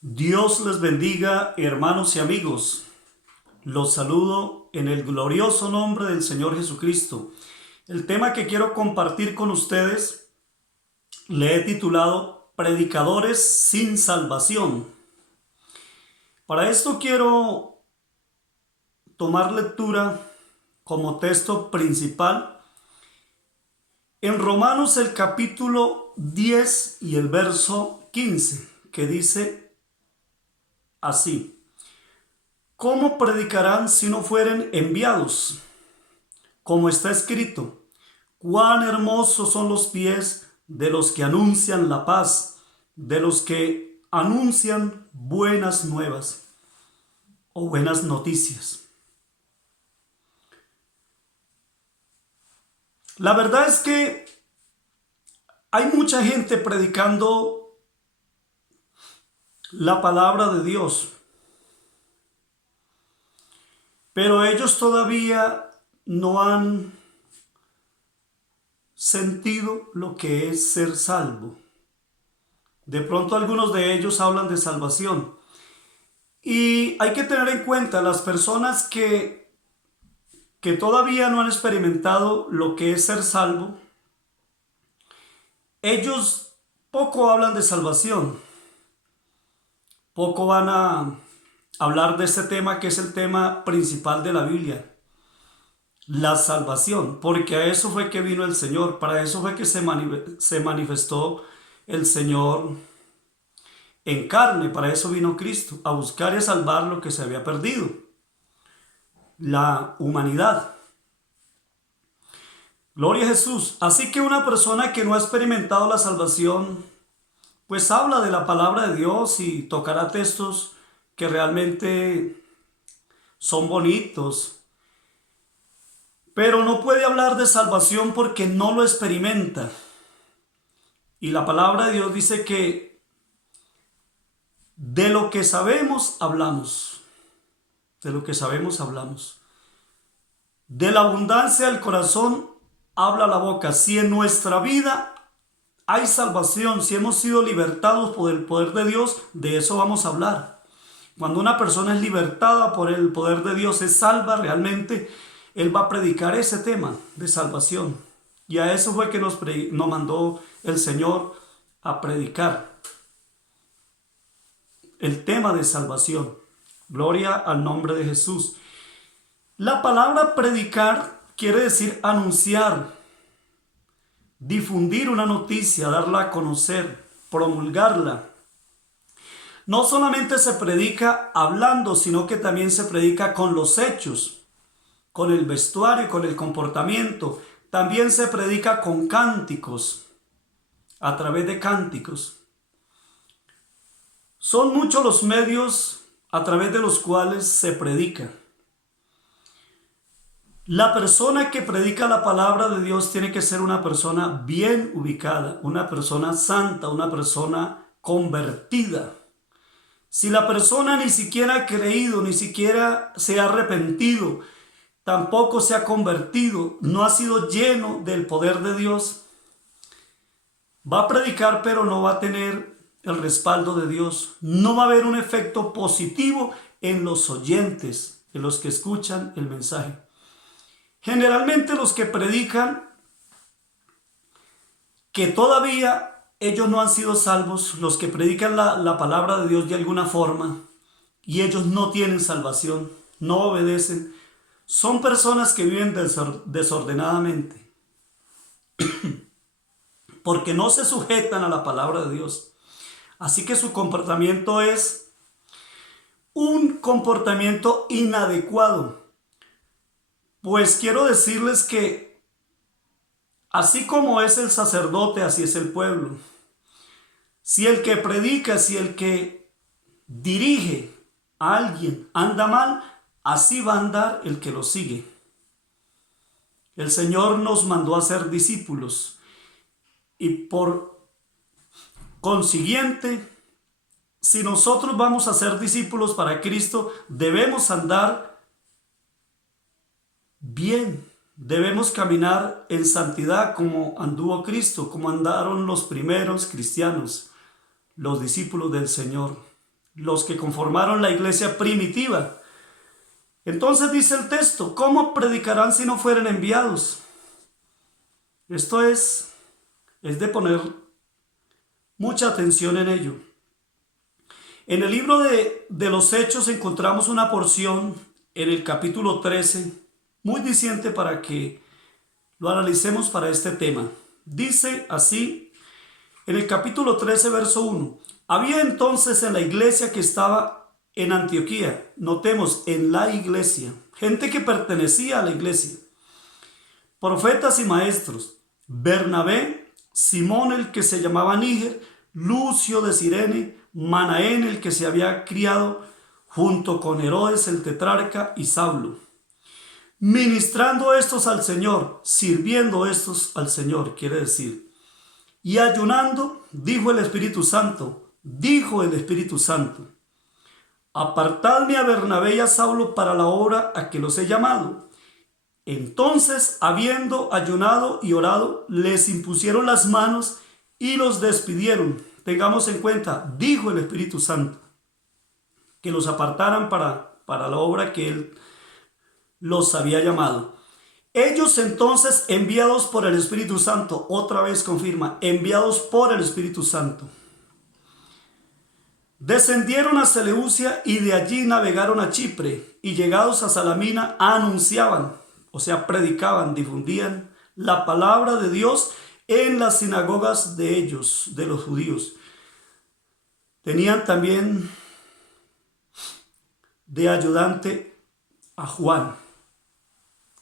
Dios les bendiga, hermanos y amigos. Los saludo en el glorioso nombre del Señor Jesucristo. El tema que quiero compartir con ustedes le he titulado Predicadores sin salvación. Para esto quiero tomar lectura como texto principal en Romanos el capítulo 10 y el verso 15, que dice así: ¿cómo predicarán si no fueren enviados? Como está escrito: cuán hermosos son los pies de los que anuncian la paz, de los que anuncian buenas nuevas o buenas noticias. La verdad es que hay mucha gente predicando la palabra de Dios, pero ellos todavía no han sentido lo que es ser salvo. De pronto algunos de ellos hablan de salvación. Y hay que tener en cuenta las personas que todavía no han experimentado lo que es ser salvo. Ellos poco hablan de salvación. Poco van a hablar de este tema, que es el tema principal de la Biblia: la salvación, porque a eso fue que vino el Señor, para eso fue que se manifestó el Señor en carne, para eso vino Cristo, a buscar y a salvar lo que se había perdido, la humanidad. Gloria a Jesús. Así que una persona que no ha experimentado la salvación, pues habla de la palabra de Dios y tocará textos que realmente son bonitos, pero no puede hablar de salvación porque no lo experimenta. Y la palabra de Dios dice que de lo que sabemos hablamos. De lo que sabemos hablamos. De la abundancia del corazón habla la boca. Si en nuestra vida hay salvación, si hemos sido libertados por el poder de Dios, de eso vamos a hablar. Cuando una persona es libertada por el poder de Dios, es salva realmente, él va a predicar ese tema de salvación. Y a eso fue que nos mandó el Señor a predicar el tema de salvación. Gloria al nombre de Jesús. La palabra predicar quiere decir anunciar, difundir una noticia, darla a conocer, promulgarla. No solamente se predica hablando, sino que también se predica con los hechos, con el vestuario, con el comportamiento. También se predica con cánticos, a través de cánticos. Son muchos los medios a través de los cuales se predica. La persona que predica la palabra de Dios tiene que ser una persona bien ubicada, una persona santa, una persona convertida. Si la persona ni siquiera ha creído, ni siquiera se ha arrepentido, tampoco se ha convertido, no ha sido lleno del poder de Dios, va a predicar pero no va a tener el respaldo de Dios. No va a haber un efecto positivo en los oyentes, en los que escuchan el mensaje. Generalmente los que predican que todavía ellos no han sido salvos, los que predican la palabra de Dios de alguna forma y ellos no tienen salvación, no obedecen, son personas que viven desordenadamente porque no se sujetan a la palabra de Dios. Así que su comportamiento es un comportamiento inadecuado. Pues quiero decirles que así como es el sacerdote, así es el pueblo. Si el que predica, si el que dirige a alguien anda mal, así va a andar el que lo sigue. El Señor nos mandó a ser discípulos y por consiguiente, si nosotros vamos a ser discípulos para Cristo, debemos andar bien. Debemos caminar en santidad como anduvo Cristo, como andaron los primeros cristianos, los discípulos del Señor. los que conformaron la iglesia primitiva. Entonces dice el texto, ¿cómo predicarán si no fueren enviados? Esto es de poner mucha atención en ello. En el libro de los Hechos encontramos una porción en el capítulo 13, muy diciente para que lo analicemos para este tema. Dice así, en el capítulo 13, verso 1, había entonces en la iglesia que estaba en Antioquía, notemos, en la iglesia, gente que pertenecía a la iglesia, profetas y maestros, Bernabé, Simón el que se llamaba Níger, Lucio de Cirene, Manaén el que se había criado junto con Herodes el tetrarca y Saulo. Ministrando estos al Señor, sirviendo estos al Señor, quiere decir. Y ayunando, dijo el Espíritu Santo, apartadme a Bernabé y a Saulo para la obra a que los he llamado. Entonces, habiendo ayunado y orado, les impusieron las manos y los despidieron. Tengamos en cuenta, dijo el Espíritu Santo, que los apartaran para la obra que Él los había llamado. Ellos entonces, enviados por el Espíritu Santo, otra vez confirma, enviados por el Espíritu Santo, descendieron a Seleucia y de allí navegaron a Chipre y llegados a Salamina anunciaban, o sea, predicaban, difundían la palabra de Dios en las sinagogas de ellos, de los judíos. Tenían también de ayudante a Juan.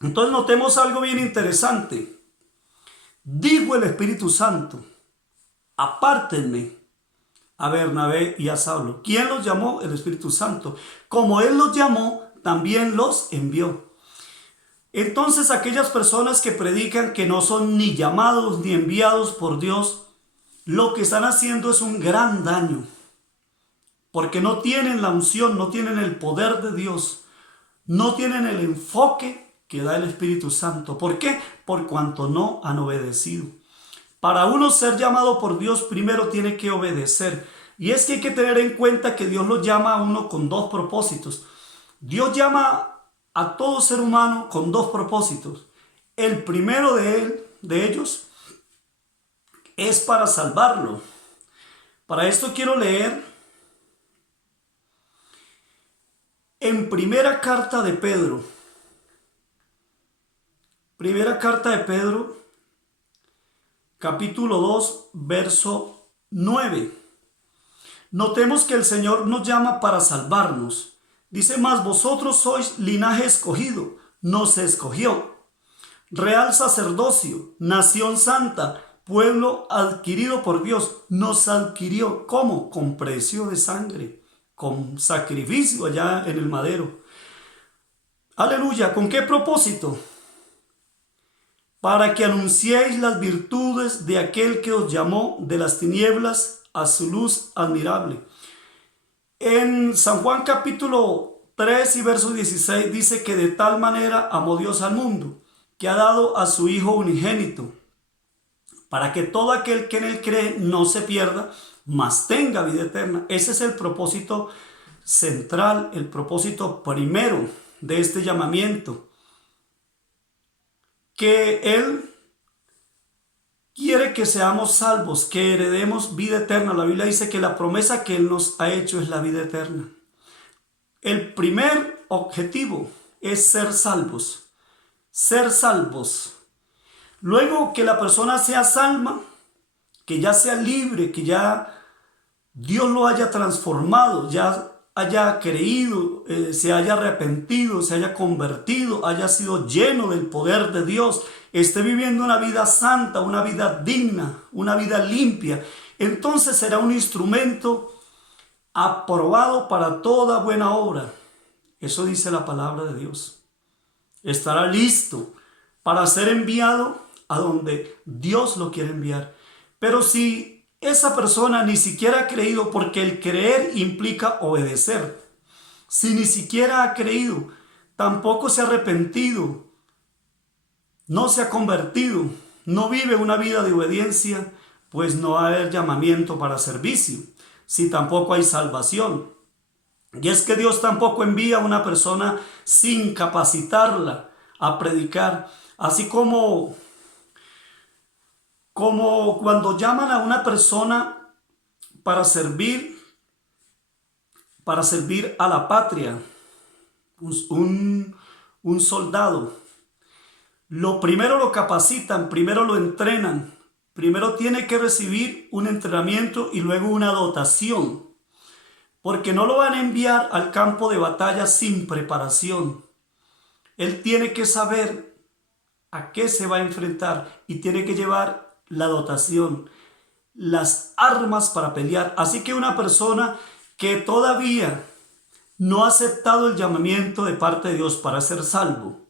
Entonces notemos algo bien interesante. Dijo el Espíritu Santo, apártenme a Bernabé y a Saulo. ¿Quién los llamó? El Espíritu Santo. Como Él los llamó, también los envió. Entonces aquellas personas que predican que no son ni llamados ni enviados por Dios, lo que están haciendo es un gran daño. Porque no tienen la unción, no tienen el poder de Dios, no tienen el enfoque que da el Espíritu Santo. ¿Por qué? Por cuanto no han obedecido. Para uno ser llamado por Dios, primero tiene que obedecer. Y es que hay que tener en cuenta que Dios lo llama a uno con dos propósitos. Dios llama a todo ser humano con dos propósitos. El primero de ellos es para salvarlo. Para esto quiero leer en primera carta de Pedro, capítulo 2, verso 9. Notemos que el Señor nos llama para salvarnos. Dice más, vosotros sois linaje escogido, nos escogió, real sacerdocio, nación santa, pueblo adquirido por Dios, nos adquirió. ¿Cómo? Con precio de sangre, con sacrificio allá en el madero. Aleluya. ¿Con qué propósito? Para que anunciéis las virtudes de aquel que os llamó de las tinieblas a su luz admirable. En San Juan capítulo 3 y verso 16 dice que de tal manera amó Dios al mundo, que ha dado a su Hijo unigénito, para que todo aquel que en él cree no se pierda, mas tenga vida eterna. Ese es el propósito central, el propósito primero de este llamamiento. Que Él quiere que seamos salvos, que heredemos vida eterna. La Biblia dice que la promesa que Él nos ha hecho es la vida eterna. El primer objetivo es ser salvos. Ser salvos. Luego que la persona sea salva, que ya sea libre, que ya Dios lo haya transformado, ya haya creído, se haya arrepentido, se haya convertido, haya sido lleno del poder de Dios, esté viviendo una vida santa, una vida digna, una vida limpia, entonces será un instrumento aprobado para toda buena obra. Eso dice la palabra de Dios. Estará listo para ser enviado a donde Dios lo quiere enviar. Pero si esa persona ni siquiera ha creído, porque el creer implica obedecer. Si ni siquiera ha creído, tampoco se ha arrepentido, no se ha convertido, no vive una vida de obediencia, pues no va a haber llamamiento para servicio. si tampoco hay salvación? Y es que Dios tampoco envía a una persona sin capacitarla a predicar. Así como cuando llaman a una persona para servir a la patria, un soldado. Lo primero lo capacitan, primero lo entrenan, primero tiene que recibir un entrenamiento y luego una dotación, porque no lo van a enviar al campo de batalla sin preparación. Él tiene que saber a qué se va a enfrentar y tiene que llevar la dotación, las armas para pelear. Así que una persona que todavía no ha aceptado el llamamiento de parte de Dios para ser salvo,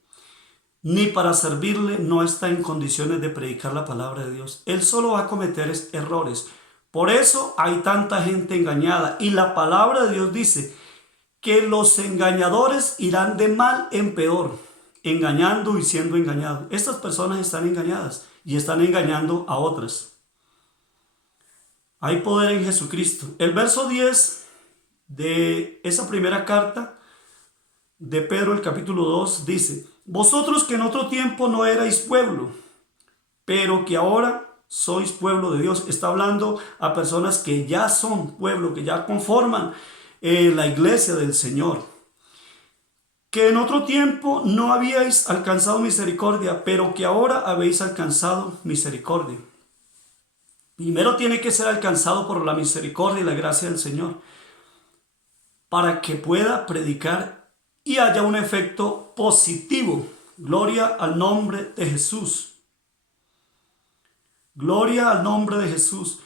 ni para servirle, no está en condiciones de predicar la palabra de Dios. Él solo va a cometer errores. Por eso hay tanta gente engañada. Y la palabra de Dios dice que los engañadores irán de mal en peor, engañando y siendo engañados. Estas personas están engañadas y están engañando a otras. Hay poder en Jesucristo. El verso 10 de esa primera carta de Pedro, el capítulo 2, dice: vosotros que en otro tiempo no erais pueblo, pero que ahora sois pueblo de Dios. Está hablando a personas que ya son pueblo, que ya conforman la iglesia del Señor. Que en otro tiempo no habíais alcanzado misericordia, pero que ahora habéis alcanzado misericordia. Primero tiene que ser alcanzado por la misericordia y la gracia del Señor, para que pueda predicar y haya un efecto positivo. Gloria al nombre de Jesús. Gloria al nombre de Jesús.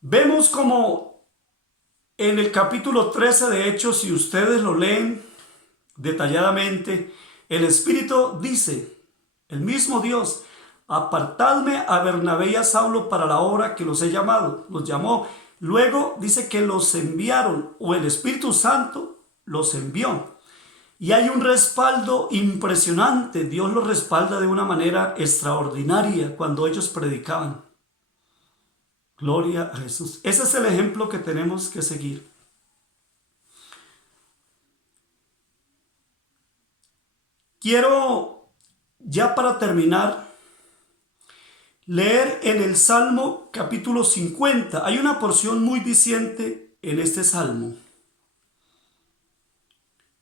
Vemos como en el capítulo 13 de Hechos, si ustedes lo leen detalladamente, el Espíritu dice, el mismo Dios: apartadme a Bernabé y a Saulo para la obra que los he llamado. Los llamó. Luego dice que los enviaron, o el Espíritu Santo los envió. Y hay un respaldo impresionante. Dios los respalda de una manera extraordinaria cuando ellos predicaban. Gloria a Jesús. Ese es el ejemplo que tenemos que seguir. Quiero, ya para terminar, leer en el Salmo capítulo 50. Hay una porción muy diciente en este Salmo.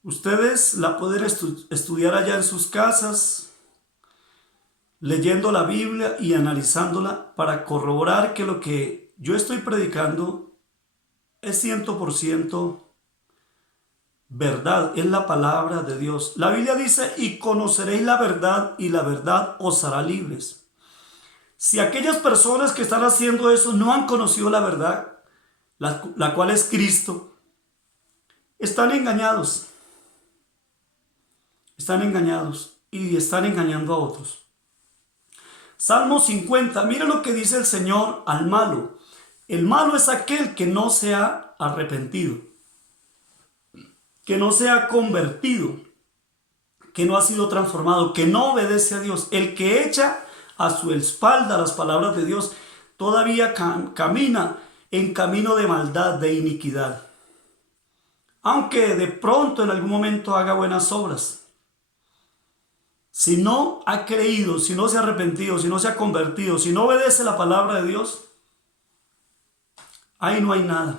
Ustedes la pueden estudiar allá en sus casas, leyendo la Biblia y analizándola para corroborar que lo que yo estoy predicando es 100% verdad, es la palabra de Dios. La Biblia dice: y conoceréis la verdad y la verdad os hará libres. Si aquellas personas que están haciendo eso no han conocido la verdad, la cual es Cristo, están engañados. Están engañados y están engañando a otros. Salmo 50, mira lo que dice el Señor al malo. El malo es aquel que no se ha arrepentido, que no se ha convertido, que no ha sido transformado, que no obedece a Dios. El que echa a su espalda las palabras de Dios todavía camina en camino de maldad, de iniquidad. Aunque de pronto en algún momento haga buenas obras, si no ha creído, si no se ha arrepentido, si no se ha convertido, si no obedece la palabra de Dios, ahí no hay nada.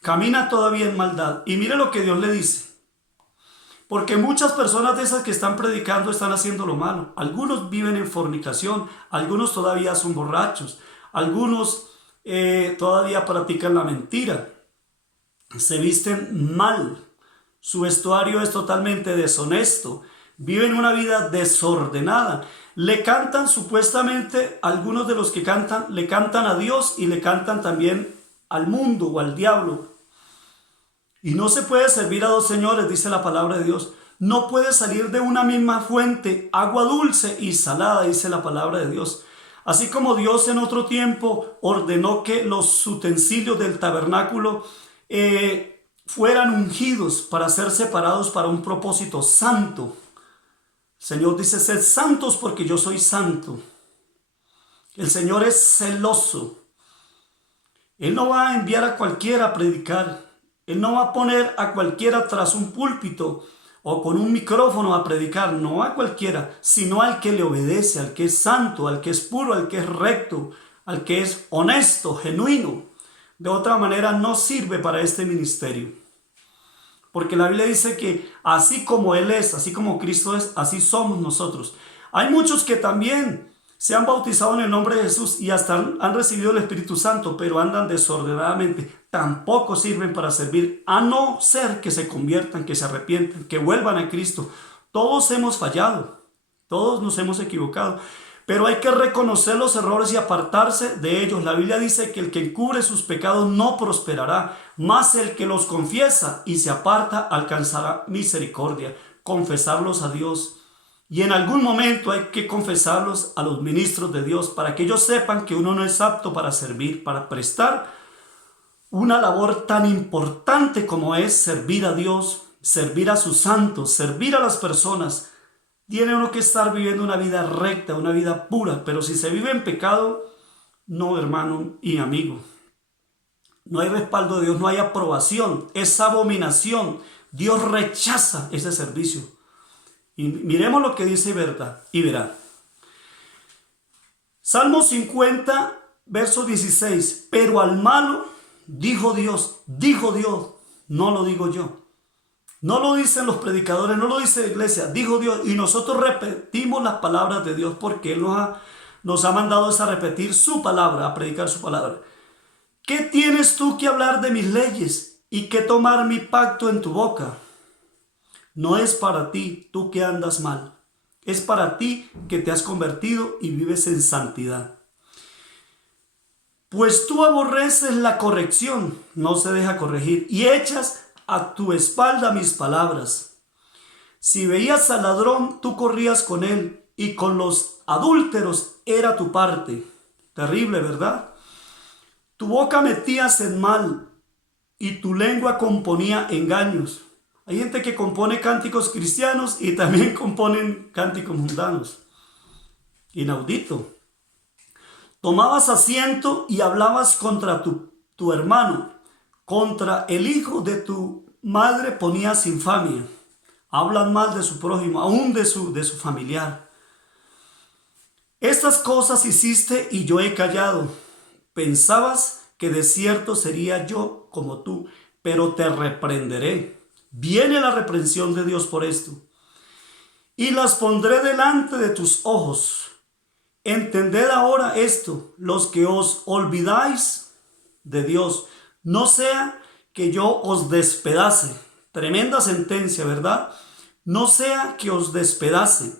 Camina todavía en maldad. Y mire lo que Dios le dice. Porque muchas personas de esas que están predicando están haciendo lo malo. Algunos viven en fornicación, algunos todavía son borrachos, algunos todavía practican la mentira, se visten mal, su vestuario es totalmente deshonesto, viven una vida desordenada. Le cantan supuestamente, algunos de los que cantan, le cantan a Dios y le cantan también al mundo o al diablo. Y no se puede servir a dos señores, dice la palabra de Dios. No puede salir de una misma fuente agua dulce y salada, dice la palabra de Dios. Así como Dios en otro tiempo ordenó que los utensilios del tabernáculo fueran ungidos para ser separados para un propósito santo. El Señor dice: sed santos porque yo soy santo. El Señor es celoso. Él no va a enviar a cualquiera a predicar. Él no va a poner a cualquiera tras un púlpito o con un micrófono a predicar. No a cualquiera, sino al que le obedece, al que es santo, al que es puro, al que es recto, al que es honesto, genuino. De otra manera no sirve para este ministerio. Porque la Biblia dice que así como Él es, así como Cristo es, así somos nosotros. Hay muchos que también se han bautizado en el nombre de Jesús y hasta han recibido el Espíritu Santo, pero andan desordenadamente. Tampoco sirven para servir, a no ser que se conviertan, que se arrepienten, que vuelvan a Cristo. Todos hemos fallado, todos nos hemos equivocado, pero hay que reconocer los errores y apartarse de ellos. La Biblia dice que el que encubre sus pecados no prosperará, mas el que los confiesa y se aparta alcanzará misericordia. Confesarlos a Dios. Y en algún momento hay que confesarlos a los ministros de Dios para que ellos sepan que uno no es apto para servir, para prestar una labor tan importante como es servir a Dios, servir a sus santos, servir a las personas. Tiene uno que estar viviendo una vida recta, una vida pura, pero si se vive en pecado, no, hermano y amigo. No hay respaldo de Dios, no hay aprobación, es abominación. Dios rechaza ese servicio. Y miremos lo que dice verdad y verá. Salmo 50, verso 16. Pero al malo dijo Dios, no lo digo yo. No lo dicen los predicadores, no lo dice la iglesia, dijo Dios. Y nosotros repetimos las palabras de Dios porque Él nos ha mandado a repetir su palabra, a predicar su palabra. ¿Qué tienes tú que hablar de mis leyes y que tomar mi pacto en tu boca? No es para ti, tú que andas mal. Es para ti que te has convertido y vives en santidad. Pues tú aborreces la corrección, no se deja corregir, y echas a tu espalda mis palabras. Si veías al ladrón, tú corrías con él, y con los adúlteros era tu parte. Terrible, ¿verdad? Tu boca metías en mal, y tu lengua componía engaños. Hay gente que compone cánticos cristianos y también componen cánticos mundanos. Inaudito. Tomabas asiento y hablabas contra tu hermano. Contra el hijo de tu madre ponías infamia. Hablan mal de su prójimo, aún de su familiar. Estas cosas hiciste y yo he callado. Pensabas que de cierto sería yo como tú, pero te reprenderé. Viene la reprensión de Dios por esto. Y las pondré delante de tus ojos. Entended ahora esto, los que os olvidáis de Dios, no sea que yo os despedace. Tremenda sentencia, ¿verdad? No sea que os despedace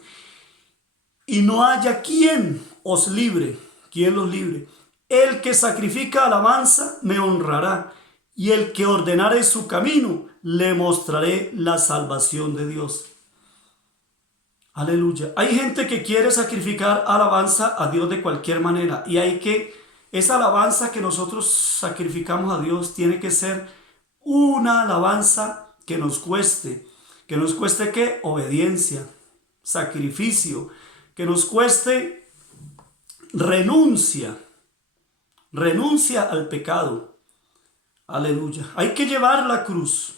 y no haya quien os libre. ¿Quién los libre? El que sacrifica alabanza me honrará, y el que ordenare su camino le mostraré la salvación de Dios. Aleluya. Hay gente que quiere sacrificar alabanza a Dios de cualquier manera, y esa alabanza que nosotros sacrificamos a Dios tiene que ser una alabanza que nos cueste. ¿Que nos cueste qué? Obediencia, sacrificio, que nos cueste renuncia al pecado. Aleluya. Hay que llevar la cruz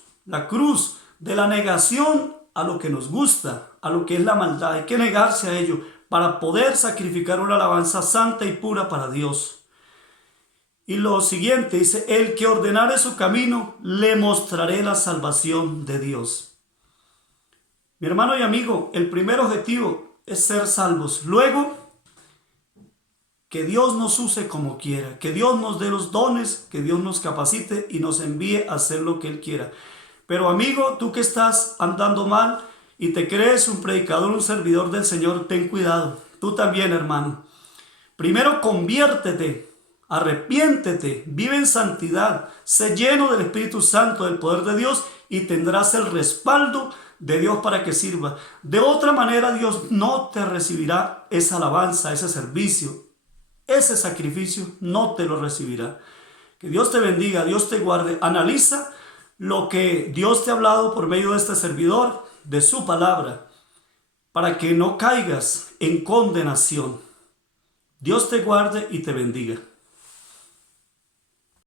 de la negación a lo que nos gusta, a lo que es la maldad. Hay que negarse a ello para poder sacrificar una alabanza santa y pura para Dios. Y lo siguiente dice, el que ordenare su camino, le mostraré la salvación de Dios. Mi hermano y amigo, el primer objetivo es ser salvos. Luego, que Dios nos use como quiera, que Dios nos dé los dones, que Dios nos capacite y nos envíe a hacer lo que Él quiera. Pero amigo, tú que estás andando mal y te crees un predicador, un servidor del Señor, ten cuidado. Tú también, hermano. Primero conviértete, arrepiéntete, vive en santidad, sé lleno del Espíritu Santo, del poder de Dios, y tendrás el respaldo de Dios para que sirva. De otra manera, Dios no te recibirá esa alabanza, ese servicio. Ese sacrificio no te lo recibirá. Que Dios te bendiga, Dios te guarde. Analiza lo que Dios te ha hablado por medio de este servidor, de su palabra, para que no caigas en condenación. Dios te guarde y te bendiga.